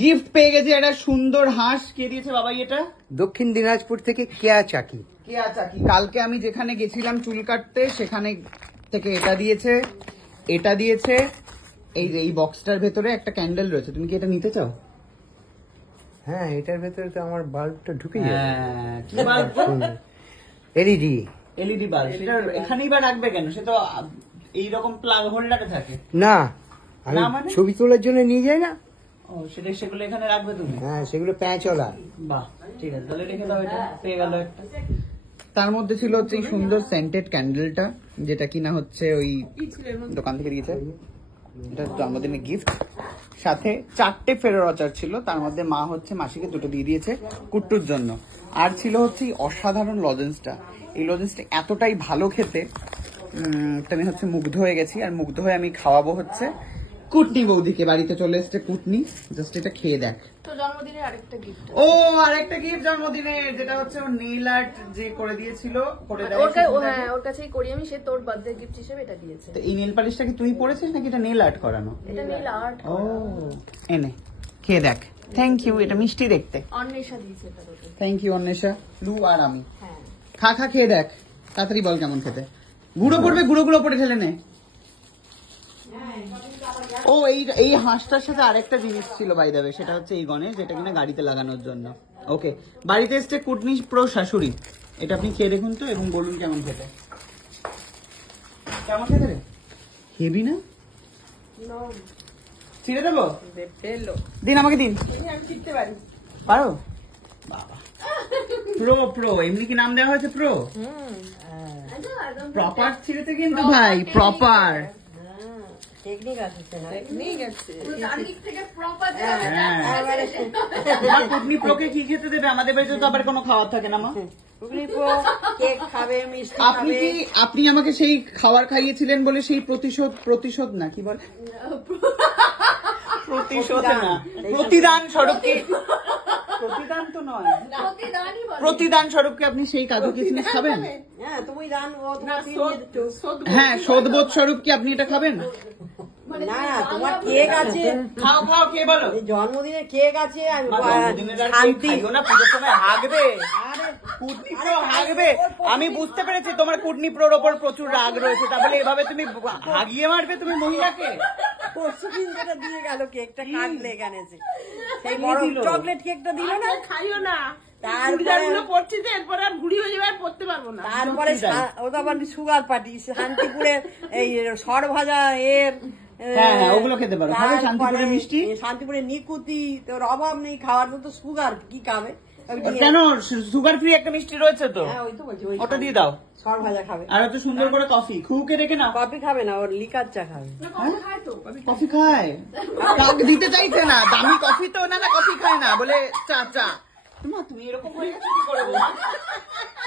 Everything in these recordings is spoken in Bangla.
গিফট পেয়ে গেছে একটা সুন্দর হাঁস। কে দিয়েছে বাবাই এটা? দক্ষিণ দিনাজপুর থেকে কেয়া চাকি। কেয়া চাকি। কালকে আমি যেখানে গেছিলাম চুল কাটতে সেখানে থেকে এটা দিয়েছে, এটা দিয়েছে। এই যে এই বক্সটার ভেতরে একটা ক্যান্ডেল রয়েছে, তুমি কি এটা নিতে চাও? হ্যাঁ, এটার ভেতরে তো আমার বাল্বটা ঢুকে যাবে। হ্যাঁ, কি বাল্ব? এলইডি। LED bulb. সেটা এখানেই বা রাখবে কেন? সে তো এইরকম প্লাগ হোল্ডারে থাকে। না, আমি ছবি তোলার জন্য নিয়ে যাই না। ও, সেগুলো এখানে রাখবে তুমি? হ্যাঁ, সেগুলো প্যাঁচওয়ালা। বাহ, ঠিক আছে, তাহলে রেখে দাও। এটা পেয়ে গেল একটা। তার মধ্যে ছিল হচ্ছে এই সুন্দর সেন্টেড ক্যান্ডেলটা, যেটা কিনা হচ্ছে ওই দোকান থেকে দিয়েছে। এটা জন্মদিনের গিফট। সাথে 4টে ফেরোর আচার ছিল, তার মধ্যে মা হচ্ছে মাসিকে 2টো দিয়ে দিয়েছে কুট্টুর জন্য। আর ছিল হচ্ছে এই অসাধারণ লজেন্সটা। এই লজেন্সটা এতটাই ভালো খেতে, আমি হচ্ছে মুগ্ধ হয়ে গেছি। আর মুগ্ধ হয়ে আমি খাওয়াবো হচ্ছে কুটনি বৌদিকে। বাড়িতে চলে এসছে কুটনি, জাস্ট এটা খেয়ে দেখ। তো জন্মদিনের আরেকটা গিফট। ও, আরেকটা গিফট জন্মদিনের, যেটা হচ্ছে ওর নেইল আর্ট যে করে দিয়েছিল, করে দেয়। হ্যাঁ, ওর কাছেই করি আমি। সে তোর বার্থডে গিফট হিসেবে এটা দিয়েছে। তো এই নেল পালিশটা কি তুই পড়েছিস নাকি এটা নেল আর্ট করানো? এটা নেইল আর্ট। ও, এনে খেয়ে দেখ। থ্যাংক ইউ, এটা মিষ্টি দেখতে। অন্বেষা দিয়েছে এটা তোকে। Thank you Anwesha. লু আর আমি। হ্যাঁ, খা খেয়ে দেখ, তাড়াতাড়ি বল কেমন খেতে। গুঁড়ো পড়বে, গুঁড়ো পড়ে ঠেলে নে। ও, এই হাঁসটার সাথে আরেকটা জিনিস ছিল বাই দ্য ওয়ে, সেটা হচ্ছে এই গণেশ, যেটা কিনা গাড়িতে লাগানোর জন্য। ওকে, বাড়িতে এসছে কুটনি প্রো শাশুড়ি। এটা আপনি খেয়ে দেখুন তো এবং বলুন কেমন খেতে। কেমন খেতে রে? হেভি না? ছিঁড়ে দেবো? দিন, আমাকে দিন। আমি শিখতে পারি। পারো? বাবা, প্রো এমনি কি নাম দেওয়া হয়েছে প্রো? প্রপার ছিঁড়েতে কিন্তু ভাই, প্রপার টেকনিক আছে। কুটনি প্রোকে কি খেতে দেবে? আমাদের বাড়িতে তো আবার কোনো খাওয়ার থাকে না মা। কেক খাবে, মিষ্টি খাবে। আপনি আমাকে সেই খাবার খাইয়েছিলেন বলে সেই প্রতিশোধ না, কি বলে, প্রতিশোধ না, প্রতিদান স্বরূপকে, প্রতিদান তো নয়, প্রতিদান স্বরূপকে আপনি সেই কাজু কিশমিশ খাবেন? হ্যাঁ, শোধবোধ স্বরূপ কি আপনি এটা খাবেন? না, তোমার কেক আছে, খাও কে বলো? জন্মদিনের কেক আছে। আমি বুঝতে পেরেছি তোমার কুটনি প্রোর ওপর প্রচুর রাগ রয়েছে, তাহলে এভাবে তুমি হাগিয়ে মারবে তুমি মহিলাকে? পরশুদিন যেটা দিয়ে গেল কেকটা কাটলে এখানে সেই বড় চকলেট কেকটা দিল না, খাইও না। তারপরে ওটা আবার সুগার পার্টি শান্তিপুরে এই সর ভাজা এর। হ্যাঁ, ওগুলো খেতে পারো। শান্তিপুরের মিষ্টি, শান্তিপুরের নিকুতি, তোর অভাব নেই খাওয়ার মতো। সুগার কি খাবে? কেন, সুগার ফ্রি একটা মিষ্টি রয়েছে তো, ওটা দিয়ে দাও। সর ভাজা খাবে। আর হচ্ছে সুন্দর করে কফি, খুকে রেখে না। কফি খাবে না, ওর লিকার চা খাবে। কফি খায়, দিতে চাইছে না। দামি কফি তো না, কফি খায় না, বলে চা। তুমি এরকম হয়ে গেছো কি করে?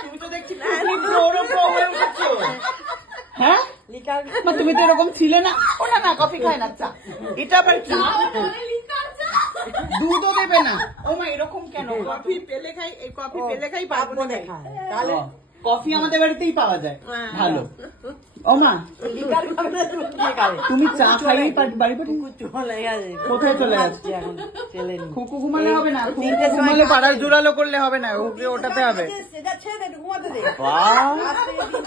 তুমি তো দেখছি হ্যাঁ, তুমি তো এরকম ছিলে না। ওটা না, কফি খায় না, চা। এটা আবার কি? দুধও দেবে না? ও মা, এরকম কেন? কফি পেলে খাই, পারবো না খাই। তাহলে কফি আমাদের বাড়িতেই পাওয়া যায়, ভালো। ও মা, তুমি চা খাইয়েই বাড়ি পাঠি? কোথায় চলে যাচ্ছে এখন? খুকু ঘুমালে হবে না, ঘুমালে পাড়ার জোরালো করলে হবে না, ওকে ওটাতে হবে।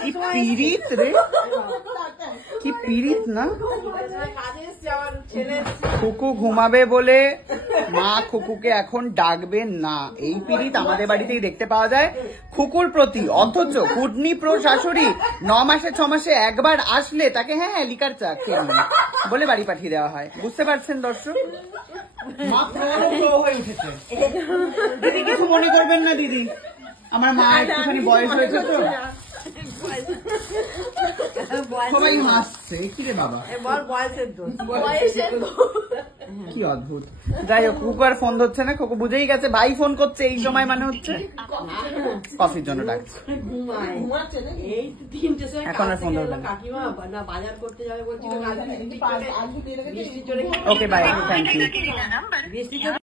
কি পিরিত রে, কি পিরিত না। খুকু ঘুমাবে বলে মা খুকুকে এখন ডাকবে না, এই পিরিত আমাদের বাড়িতেই দেখতে পাওয়া যায় খুকুর প্রতি। অথচ কুটনি প্রো শাশুড়ি 9 মাসে 6 মাসে একবার আসলে তাকে হ্যাঁ লিকার চা খেয়ে বলে বাড়ি পাঠিয়ে দেওয়া হয়। বুঝতে পারছেন দর্শক? হয়ে উঠেছে। দিদি কিছু মনে করবেন না দিদি, আমার মা একটুখানি বয়স হয়েছে তো, সবাই হাসছে। কি রে বাবা, কি অদ্ভুত। যাই হোক, কুকু আর ফোন ধরছে না, কুকু বুঝেই গেছে ভাই ফোন করছে এই সময়, মানে হচ্ছে কফির জন্য ডাকছে। এখন আর ফোন ধরবে না। Okay bye, thank you.